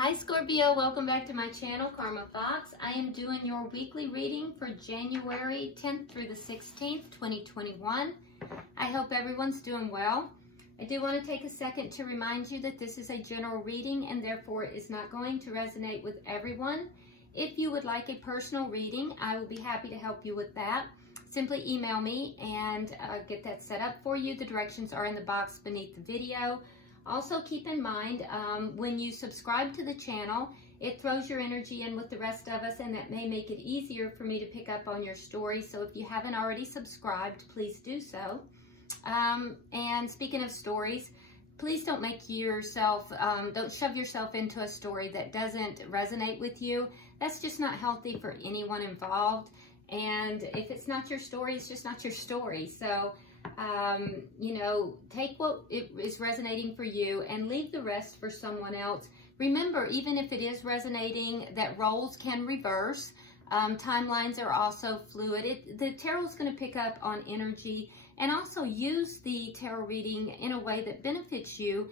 Hi Scorpio, welcome back to my channel, Karma Fox. I am doing your weekly reading for January 10th through the 16th, 2021. I hope everyone's doing well. I do want to take a second to remind you that this is a general reading and therefore is not going to resonate with everyone. If you would like a personal reading, I will be happy to help you with that. Simply email me and get that set up for you. The directions are in the box beneath the video. Also keep in mind, when you subscribe to the channel, it throws your energy in with the rest of us, and that may make it easier for me to pick up on your story. So if you haven't already subscribed, please do so. And speaking of stories, please don't make yourself, don't shove yourself into a story that doesn't resonate with you. That's just not healthy for anyone involved. And if it's not your story, it's just not your story. So you know, take what is resonating for you and leave the rest for someone else. Remember, even if it is resonating, that roles can reverse. Timelines are also fluid. The tarot is going to pick up on energy and also use the tarot reading in a way that benefits you.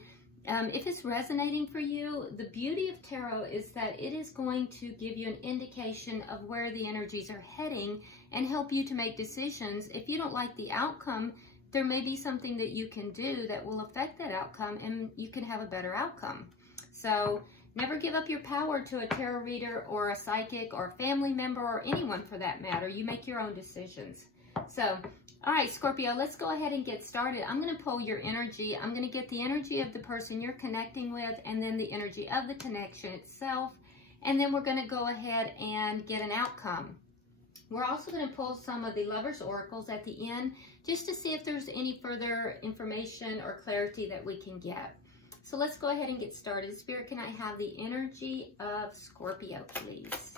If it's resonating for you, the beauty of tarot is that it is going to give you an indication of where the energies are heading and help you to make decisions. If you don't like the outcome, there may be something that you can do that will affect that outcome and you can have a better outcome. So never give up your power to a tarot reader or a psychic or a family member or anyone for that matter. You make your own decisions. So, all right, Scorpio, let's go ahead and get started. I'm going to pull your energy. I'm going to get the energy of the person you're connecting with and then the energy of the connection itself. And then we're going to go ahead and get an outcome. We're also going to pull some of the Lovers' Oracles at the end just to see if there's any further information or clarity that we can get. So let's go ahead and get started. Spirit, can I have the energy of Scorpio, please?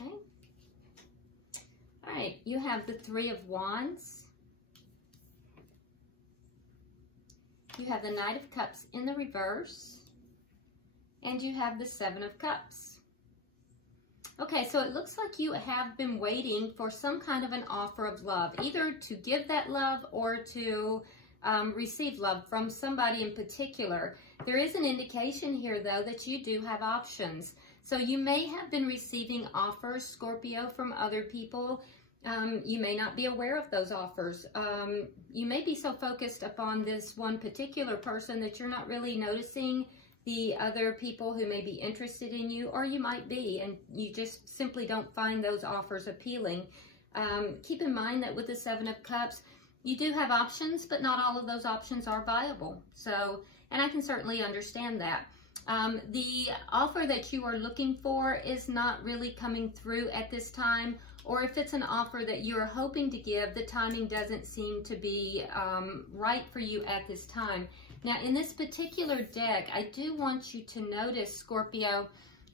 Okay. All right, you have the Three of Wands. You have the Knight of Cups in the reverse. And you have the Seven of Cups. Okay, so it looks like you have been waiting for some kind of an offer of love, either to give that love or to receive love from somebody in particular. There is an indication here, though, that you do have options. So you may have been receiving offers, Scorpio, from other people. You may not be aware of those offers. You may be so focused upon this one particular person that you're not really noticing the other people who may be interested in you, or you might be, and you just simply don't find those offers appealing. Keep in mind that with the Seven of Cups, you do have options, but not all of those options are viable. So, and I can certainly understand that. The offer that you are looking for is not really coming through at this time, or if it's an offer that you're hoping to give, the timing doesn't seem to be right for you at this time. Now, in this particular deck, I do want you to notice, Scorpio,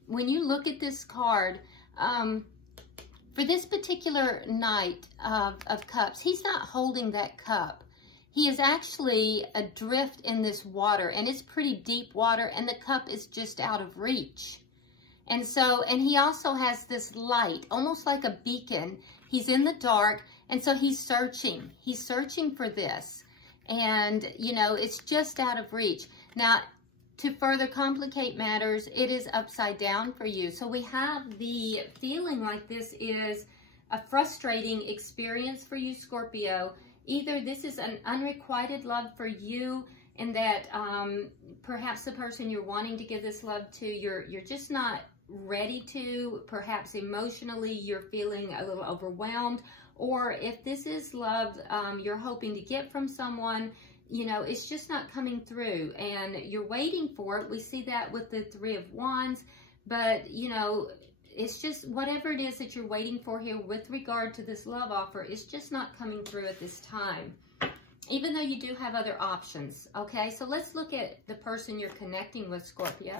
when you look at this card, for this particular Knight of Cups, he's not holding that cup. He is actually adrift in this water, and it's pretty deep water, and the cup is just out of reach. And so, and he also has this light, almost like a beacon. He's in the dark, and so he's searching. He's searching for this. And, you know, it's just out of reach. Now, to further complicate matters, it is upside down for you. So we have the feeling like this is a frustrating experience for you, Scorpio. Either this is an unrequited love for you, and that perhaps the person you're wanting to give this love to, you're just not ready to. Perhaps emotionally you're feeling a little overwhelmed. Or if this is love you're hoping to get from someone, you know, it's just not coming through and you're waiting for it. We see that with the Three of Wands, but, you know, it's just whatever it is that you're waiting for here with regard to this love offer, it's just not coming through at this time, even though you do have other options. Okay, so let's look at the person you're connecting with, Scorpio.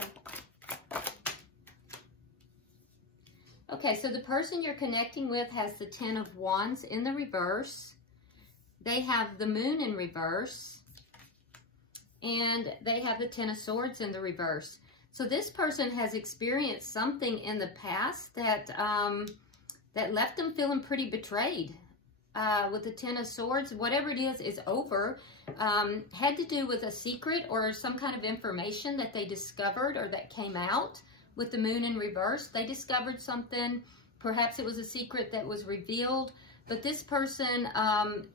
Okay, so the person you're connecting with has the Ten of Wands in the reverse. They have the Moon in reverse. And they have the Ten of Swords in the reverse. So this person has experienced something in the past that that left them feeling pretty betrayed. with the Ten of Swords, whatever it is over. Had to do with a secret or some kind of information that they discovered or that came out with the Moon in reverse. They discovered something. Perhaps it was a secret that was revealed. But this person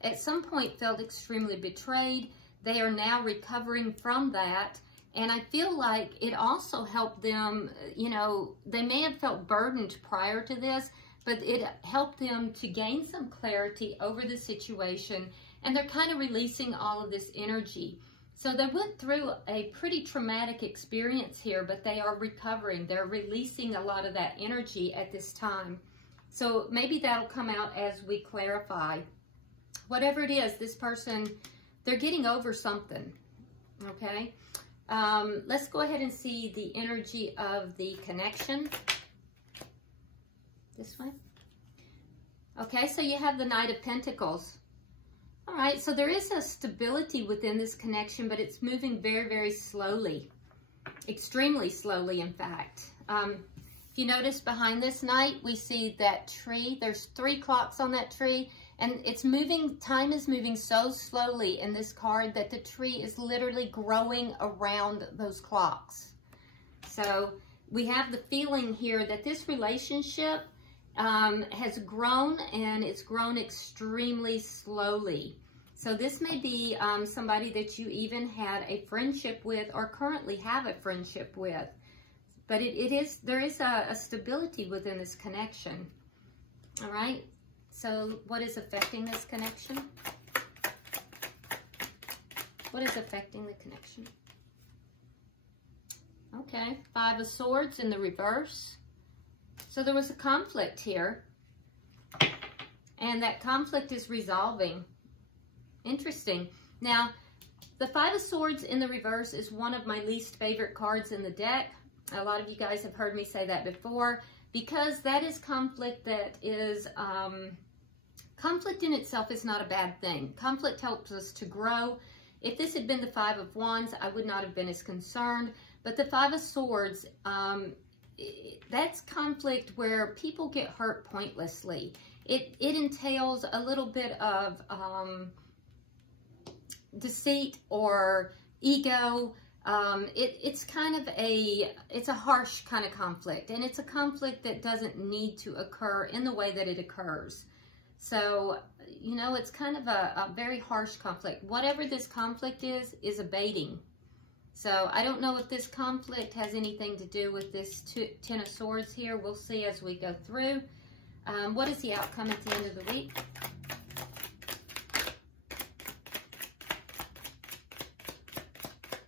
at some point felt extremely betrayed. They are now recovering from that. And I feel like it also helped them, you know, they may have felt burdened prior to this, but it helped them to gain some clarity over the situation. And they're kind of releasing all of this energy. So they went through a pretty traumatic experience here, but they are recovering. They're releasing a lot of that energy at this time. So maybe that'll come out as we clarify. Whatever it is, this person, they're getting over something, okay? Let's go ahead and see the energy of the connection. This one. Okay, so you have the Knight of Pentacles. All right, so there is a stability within this connection, but it's moving very, very slowly. Extremely slowly, in fact. If you notice behind this Knight, we see that tree. There's 3 clocks on that tree, and it's moving, time is moving so slowly in this card that the tree is literally growing around those clocks. So we have the feeling here that this relationship has grown, and it's grown extremely slowly. So this may be somebody that you even had a friendship with or currently have a friendship with. But there is a stability within this connection. All right. So what is affecting this connection? What is affecting the connection? Okay. 5 of Swords in the reverse. So there was a conflict here. And that conflict is resolving. Interesting. Now, the 5 of Swords in the reverse is one of my least favorite cards in the deck. A lot of you guys have heard me say that before, because that is conflict that is, conflict in itself is not a bad thing. Conflict helps us to grow. If this had been the 5 of Wands, I would not have been as concerned. But the 5 of Swords, that's conflict where people get hurt pointlessly. It entails a little bit of deceit or ego. It's kind of it's a harsh kind of conflict, and it's a conflict that doesn't need to occur in the way that it occurs. So, you know, it's kind of a very harsh conflict. Whatever this conflict is abating. So I don't know if this conflict has anything to do with this Ten of Swords here. We'll see as we go through. What is the outcome at the end of the week?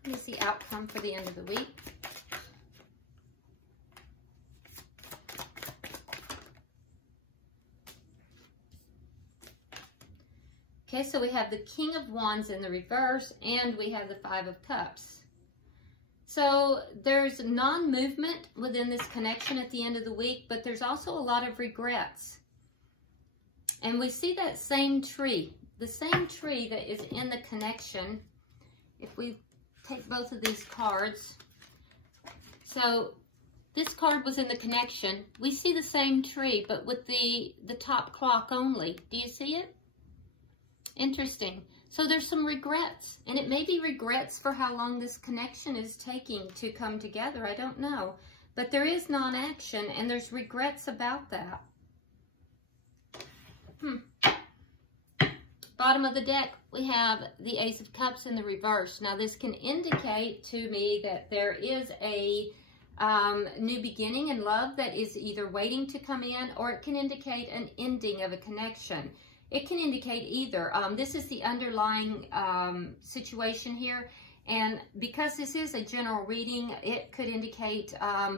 What is the outcome for the end of the week? Okay, so we have the King of Wands in the reverse, and we have the 5 of Cups. So there's non-movement within this connection at the end of the week, but there's also a lot of regrets. And we see that same tree, the same tree that is in the connection. If we take both of these cards. So this card was in the connection. We see the same tree, but with the top clock only. Do you see it? Interesting. So there's some regrets, and it may be regrets for how long this connection is taking to come together. I don't know. But there is non-action, and there's regrets about that. Bottom of the deck, we have the Ace of Cups in the reverse. Now, this can indicate to me that there is a new beginning in love that is either waiting to come in, or it can indicate an ending of a connection. It can indicate either. This is the underlying situation here. And because this is a general reading, it could indicate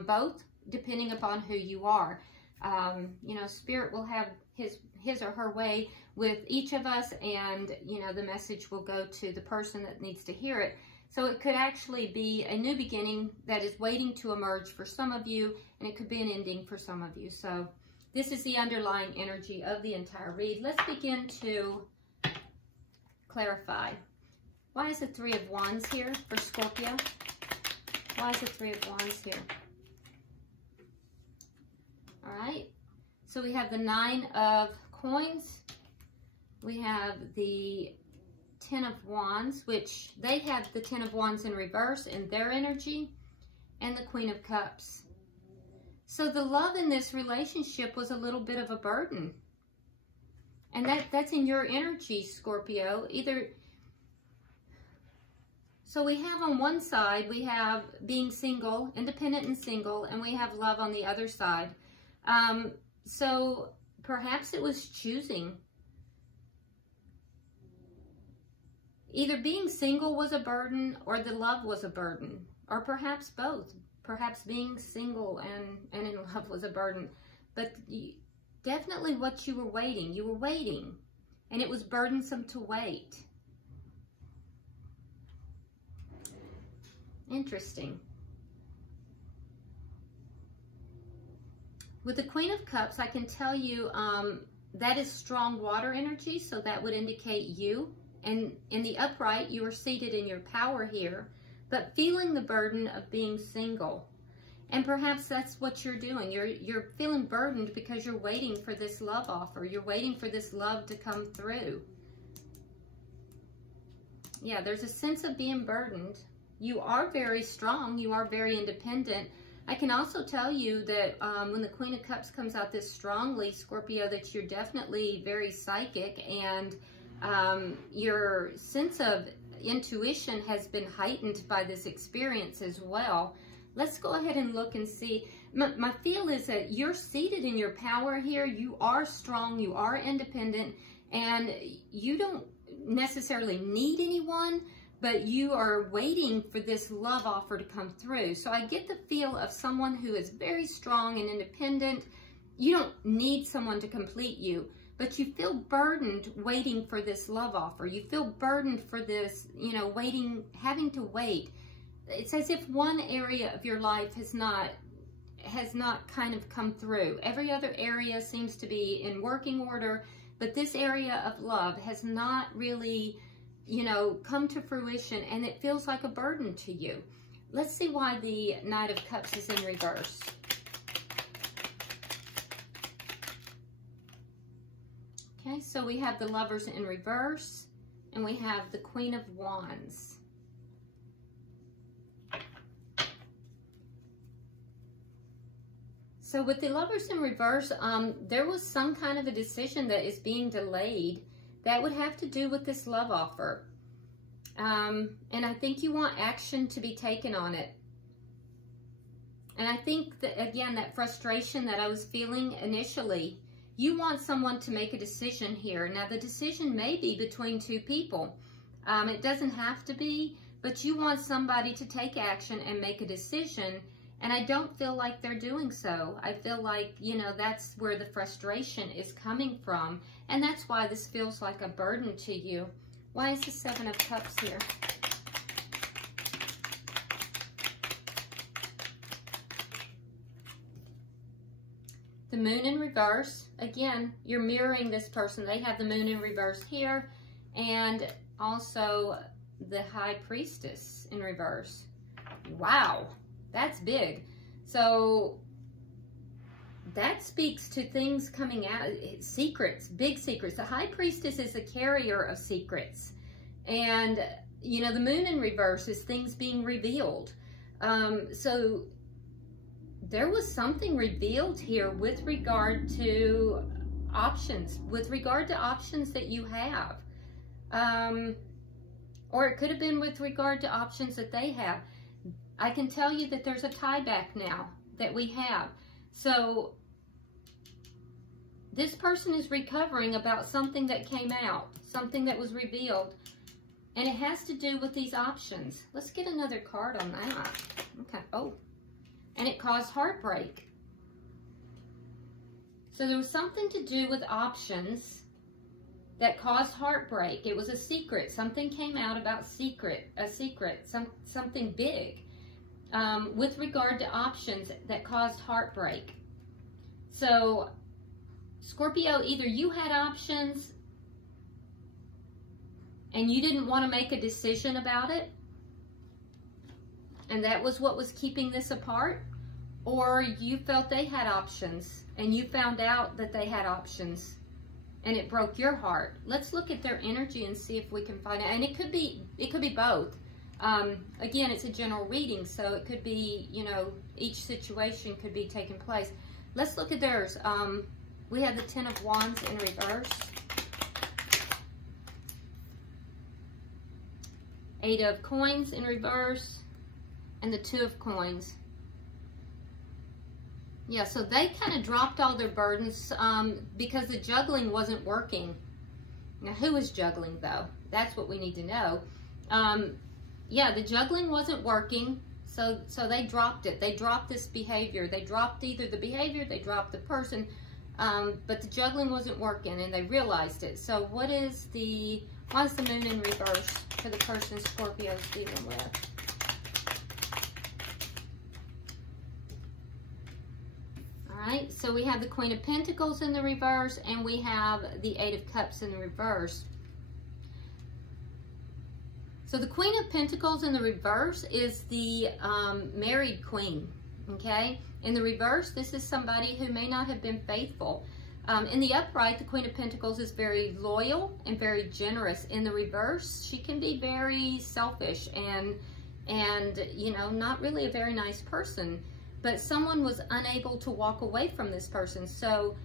both, depending upon who you are. You know, Spirit will have his or her way with each of us, and, you know, the message will go to the person that needs to hear it. So it could actually be a new beginning that is waiting to emerge for some of you, and it could be an ending for some of you. So this is the underlying energy of the entire read. Let's begin to clarify. Why is the 3 of Wands here for Scorpio? Why is the 3 of Wands here? All right. So we have the 9 of Coins, We have the Ten of Wands, which they have the Ten of Wands in reverse in their energy, and the Queen of Cups. So the love in this relationship was a little bit of a burden. And that's in your energy, Scorpio. So we have on one side, we have being single, independent and single, and we have love on the other side. So perhaps it was choosing. Either being single was a burden or the love was a burden, or perhaps both. Perhaps being single and in love was a burden. But definitely what you were waiting, and it was burdensome to wait. Interesting. With the Queen of Cups, I can tell you that is strong water energy, so that would indicate you. And in the upright, you are seated in your power here, but feeling the burden of being single. And perhaps that's what you're doing. You're feeling burdened because you're waiting for this love offer. You're waiting for this love to come through. Yeah, there's a sense of being burdened. You are very strong. You are very independent. I can also tell you that when the Queen of Cups comes out this strongly, Scorpio, that you're definitely very psychic, and your sense of intuition has been heightened by this experience as well. Let's go ahead and look and see. My feel is that you're seated in your power here. You are strong, you are independent, and you don't necessarily need anyone, but you are waiting for this love offer to come through. So I get the feel of someone who is very strong and independent. You don't need someone to complete you, but you feel burdened waiting for this love offer. You feel burdened for this, you know, waiting, having to wait. It's as if one area of your life has not kind of come through. Every other area seems to be in working order, but this area of love has not really, you know, come to fruition, and it feels like a burden to you. Let's see why the Knight of Cups is in reverse. Okay, so we have the Lovers in reverse, and we have the Queen of Wands. So with the Lovers in reverse, there was some kind of a decision that is being delayed that would have to do with this love offer. And I think you want action to be taken on it. And I think that, again, that frustration that I was feeling initially, you want someone to make a decision here. Now, the decision may be between two people. It doesn't have to be, but you want somebody to take action and make a decision. And I don't feel like they're doing so. I feel like, you know, that's where the frustration is coming from. And that's why this feels like a burden to you. Why is the Seven of Cups here? The Moon in reverse. Again, you're mirroring this person. They have the Moon in reverse here. And also the High Priestess in reverse. Wow. That's big. So that speaks to things coming out, secrets, big secrets. The High Priestess is a carrier of secrets. And, you know, the Moon in reverse is things being revealed. So there was something revealed here with regard to options, that you have. Or it could have been with regard to options that they have. I can tell you that there's a tie back now that we have. So this person is recovering about something that came out, something that was revealed, and it has to do with these options. Let's get another card on that. Okay. Oh, and it caused heartbreak. So there was something to do with options that caused heartbreak. It was a secret. Something came out about something big. With regard to options that caused heartbreak. So, Scorpio, either you had options and you didn't want to make a decision about it, and that was what was keeping this apart, or you felt they had options and you found out that they had options and it broke your heart. Let's look at their energy and see if we can find out. And it could be both. Again, it's a general reading, so it could be, you know, each situation could be taking place. Let's look at theirs. We have the Ten of Wands in reverse. Eight of Coins in reverse. And the Two of Coins. Yeah, so they kind of dropped all their burdens because the juggling wasn't working. Now, who is juggling, though? That's what we need to know. Yeah, the juggling wasn't working, so they dropped it. They dropped this behavior. They dropped either the behavior, they dropped the person, but the juggling wasn't working, and they realized it. So why is the moon in reverse for the person Scorpio's dealing with? Alright, so we have the Queen of Pentacles in the reverse, and we have the Eight of Cups in the reverse. So the Queen of Pentacles in the reverse is the married queen, okay? In the reverse, this is somebody who may not have been faithful. In the upright, the Queen of Pentacles is very loyal and very generous. In the reverse, she can be very selfish and you know, not really a very nice person. But someone was unable to walk away from this person. So,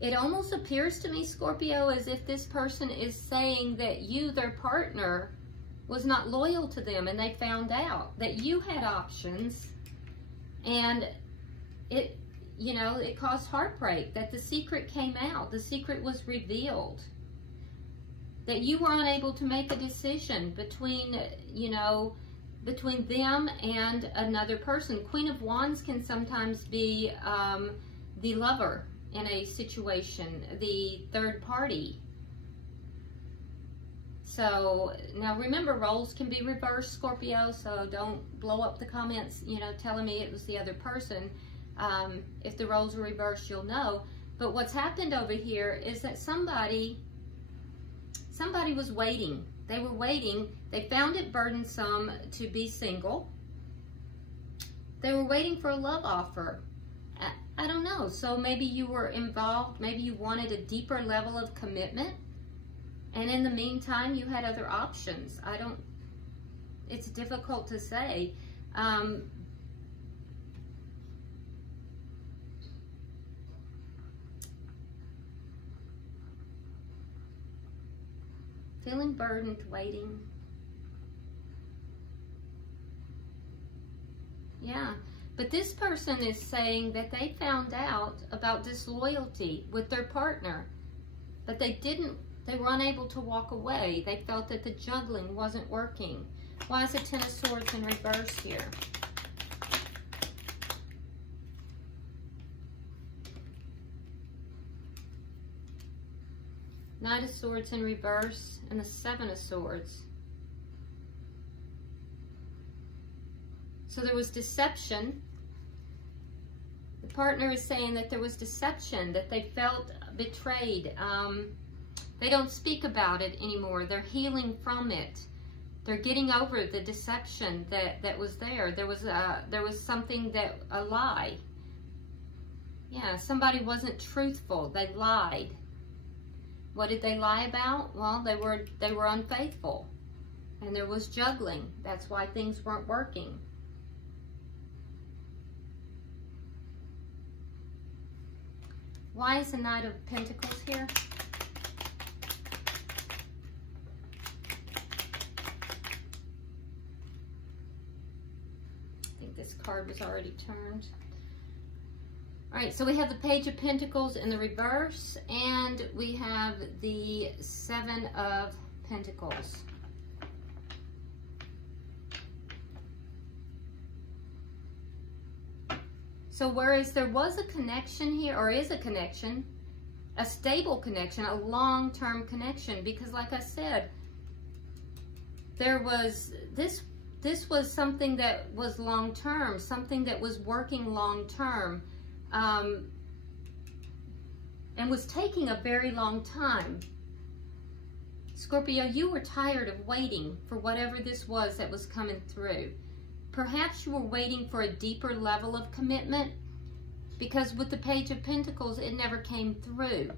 it almost appears to me, Scorpio, as if this person is saying that you, their partner, was not loyal to them, and they found out that you had options, and it, you know, it caused heartbreak, that the secret came out, the secret was revealed, that you were unable to make a decision between, you know, between them and another person. Queen of Wands can sometimes be the lover in a situation, the third party. So now remember, roles can be reversed, Scorpio, so don't blow up the comments, you know, telling me it was the other person. If the roles are reversed, you'll know. But what's happened over here is that somebody was waiting. They were waiting. They found it burdensome to be single. They were waiting for a love offer. I don't know. So maybe you were involved. Maybe you wanted a deeper level of commitment. And in the meantime, you had other options. It's difficult to say. Feeling burdened, waiting. Yeah, but this person is saying that they found out about disloyalty with their partner, but they were unable to walk away. They felt that the juggling wasn't working. Why is the Ten of Swords in reverse here? Knight of Swords in reverse, and the Seven of Swords. So there was deception. The partner is saying that there was deception, that they felt betrayed. They don't speak about it anymore. They're healing from it. They're getting over the deception that was there. There was something a lie. Yeah, somebody wasn't truthful. They lied. What did they lie about? Well, they were unfaithful, and there was juggling. That's why things weren't working. Why is the Knight of Pentacles here? I think this card was already turned. All right, so we have the Page of Pentacles in the reverse, and we have the Seven of Pentacles. So whereas there was a connection here, or is a connection, a stable connection, a long-term connection, because like I said, there was this was something that was long-term, something that was working long-term. And was taking a very long time. Scorpio, you were tired of waiting for whatever this was that was coming through. perhaps you were waiting for a deeper level of commitment, because with the Page of Pentacles, it never came through.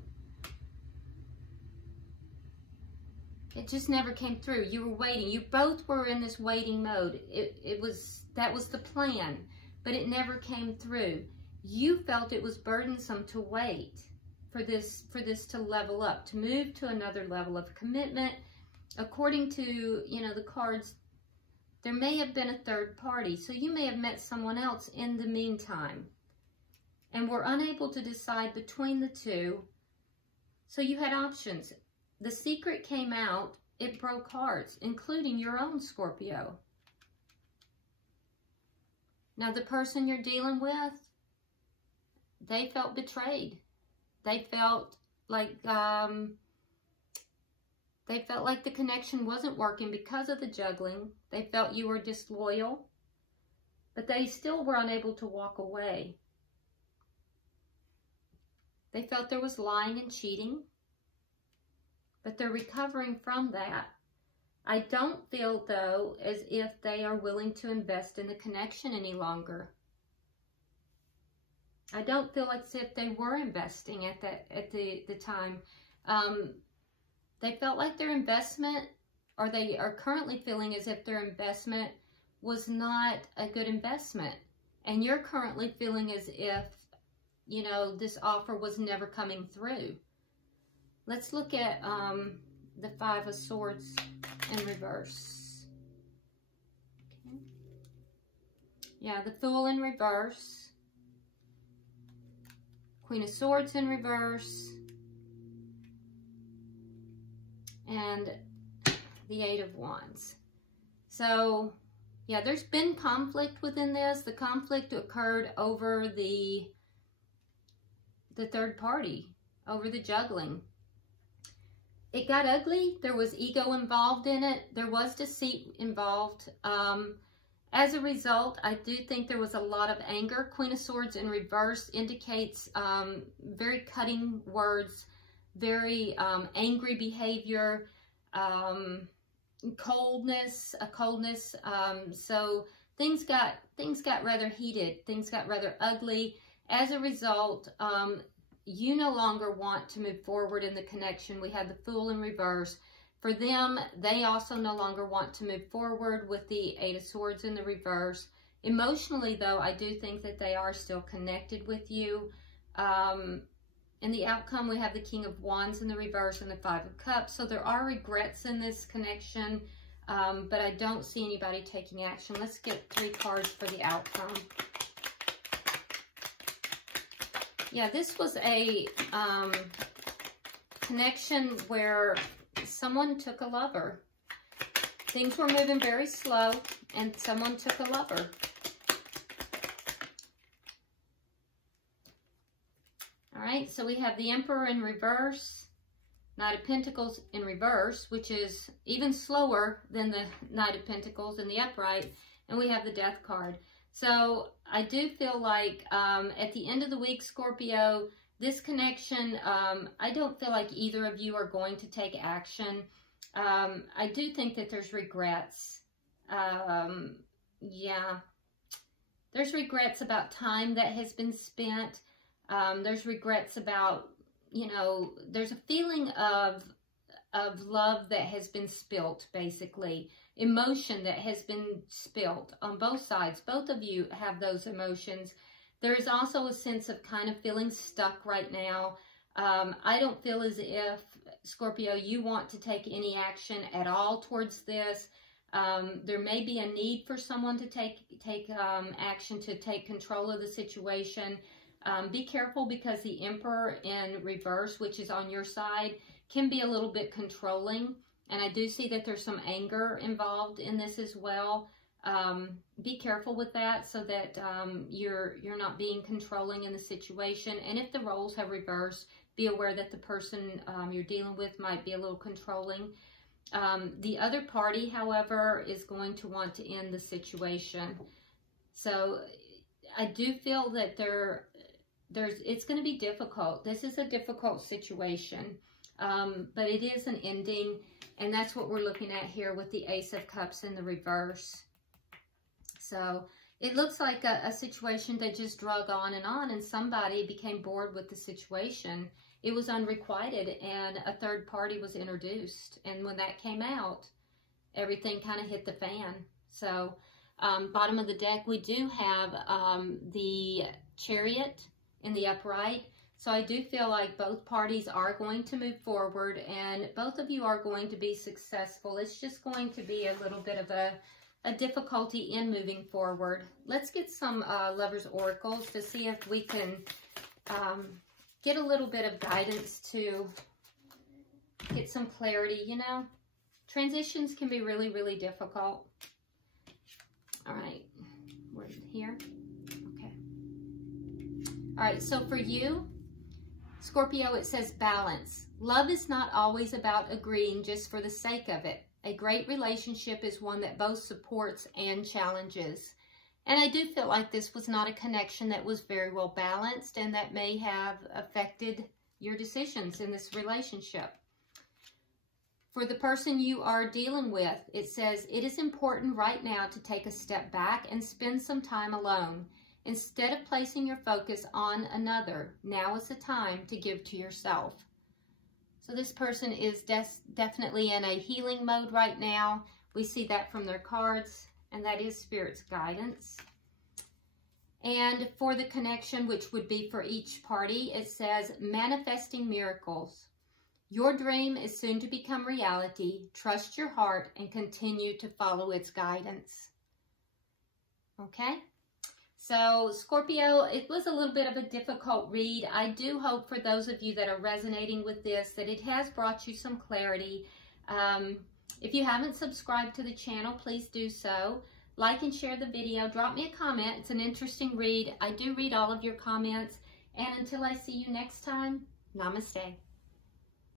It just never came through. You were waiting. You both were in this waiting mode. That was the plan, but it never came through. You felt it was burdensome to wait for this to level up, to move to another level of commitment. According to, you know, the cards, there may have been a third party. So you may have met someone else in the meantime and were unable to decide between the two. So you had options. The secret came out. It broke hearts, including your own Scorpio. Now, the person you're dealing with, they felt betrayed. They felt like the connection wasn't working because of the juggling. They felt you were disloyal, but they still were unable to walk away. They felt there was lying and cheating, but they're recovering from that. I don't feel, though, as if they are willing to invest in the connection any longer. I don't feel like as if they were investing at the time. They felt like their investment, or they are currently feeling as if their investment was not a good investment. And you're currently feeling as if, you know, this offer was never coming through. Let's look at the Five of Swords in reverse. Okay. Yeah, the Fool in reverse. Queen of Swords in reverse. And the Eight of Wands. So, yeah, there's been conflict within this. The conflict occurred over the third party, over the juggling. It got ugly. There was ego involved in it. There was deceit involved. As a result, I do think there was a lot of anger. Queen of Swords in reverse indicates very cutting words, very angry behavior, coldness. So things got rather heated. Things got rather ugly. As a result, you no longer want to move forward in the connection. We have the Fool in reverse. For them, they also no longer want to move forward with the Eight of Swords in the reverse. Emotionally, though, I do think that they are still connected with you. In the outcome, we have the King of Wands in the reverse and the Five of Cups. So there are regrets in this connection, but I don't see anybody taking action. Let's get 3 cards for the outcome. Yeah, this was a connection where someone took a lover. Things were moving very slow, and someone took a lover. All right, so we have the Emperor in reverse, Knight of Pentacles in reverse, which is even slower than the Knight of Pentacles in the upright, and we have the Death card. So I do feel like at the end of the week, Scorpio, this connection, I don't feel like either of you are going to take action. I do think that there's regrets. Yeah, there's regrets about time that has been spent. There's regrets about, you know, there's a feeling of love that has been spilt, basically. Emotion that has been spilt on both sides. Both of you have those emotions. There is also a sense of kind of feeling stuck right now. I don't feel as if, Scorpio, you want to take any action at all towards this. There may be a need for someone to take action, to take control of the situation. Be careful, because the Emperor in reverse, which is on your side, can be a little bit controlling. And I do see that there's some anger involved in this as well. Be careful with that, so that you're not being controlling in the situation. And if the roles have reversed, be aware that the person you're dealing with might be a little controlling. The other party, however, is going to want to end the situation. So I do feel that it's going to be difficult. This is a difficult situation, but it is an ending. And that's what we're looking at here with the Ace of Cups in the reverse. So it looks like a situation that just drug on, and somebody became bored with the situation. It was unrequited, and a third party was introduced. And when that came out, everything kind of hit the fan. So bottom of the deck, we do have the Chariot in the upright. So I do feel like both parties are going to move forward, and both of you are going to be successful. It's just going to be a little bit of a difficulty in moving forward. Let's get some Lovers Oracles to see if we can get a little bit of guidance to get some clarity. You know, transitions can be really, really difficult. All right, we're here. Okay. All right, so for you, Scorpio, it says balance. Love is not always about agreeing just for the sake of it. A great relationship is one that both supports and challenges. And I do feel like this was not a connection that was very well balanced, and that may have affected your decisions in this relationship. For the person you are dealing with, it says, it is important right now to take a step back and spend some time alone. Instead of placing your focus on another, now is the time to give to yourself. So this person is definitely in a healing mode right now. We see that from their cards, and that is Spirit's guidance. And for the connection, which would be for each party, it says, manifesting miracles. Your dream is soon to become reality. Trust your heart and continue to follow its guidance. Okay? So, Scorpio, it was a little bit of a difficult read. I do hope for those of you that are resonating with this that it has brought you some clarity. If you haven't subscribed to the channel, please do so. Like and share the video. Drop me a comment. It's an interesting read. I do read all of your comments. And until I see you next time, namaste.